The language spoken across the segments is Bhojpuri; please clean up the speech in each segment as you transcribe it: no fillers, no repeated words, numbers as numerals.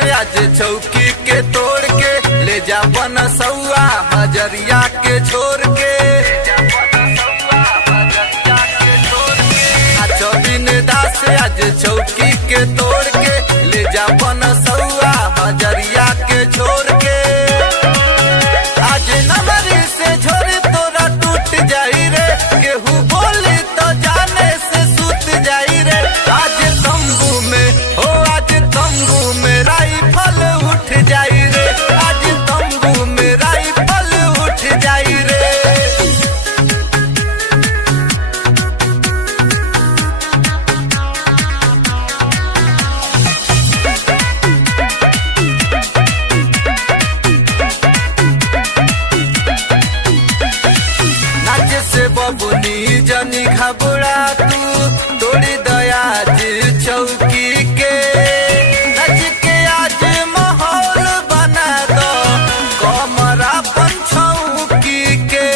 से आज चौकी के तोड़ के ले जा बनसौआ हजरिया के छोड़ के दास आज चौकी के तोड़ के ले जा बनसौआ हजरिया के छोड़ के आज नमरी से झोरी तोरा टूट जाई रे केहू बोली तो जाने से सूत जाई रे आज तंबू में हो आज तंबू में राइफल उठ जाई रे आज तंबू में राइफल उठ जाई रे। बबुनी जनी घबरा तू तोड़ी दया चौकी के नच के आज माहौल बना दो कमरा पंचौकी के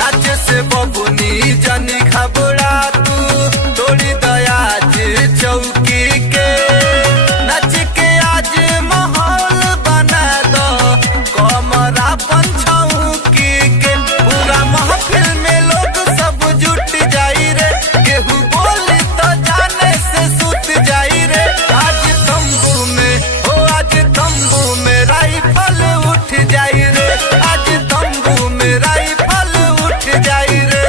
नच से बबुनी जनी घबरा तू तोड़ी दया चौकी के नच के आज माहौल बना दो कमरा पंचौकी के पूरा महफिल में लोग सब जुट जाई रे केहू बोली तो जाने से सूत जाई रे आज तंबू में हो आज तंबू में राइफल उठ जाई रे आज तंबू में राइफल उठ जाई रे।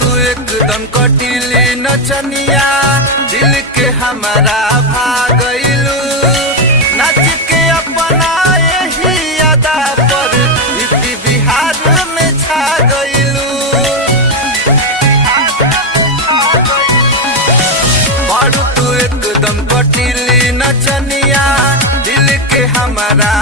तू एकदम कटीली नचनिया दिल के हमारा भागलू नच के अपना यही अदा पर इति बिहार में छा गईलू तू एकदम कटीली नचनिया दिल के हमारा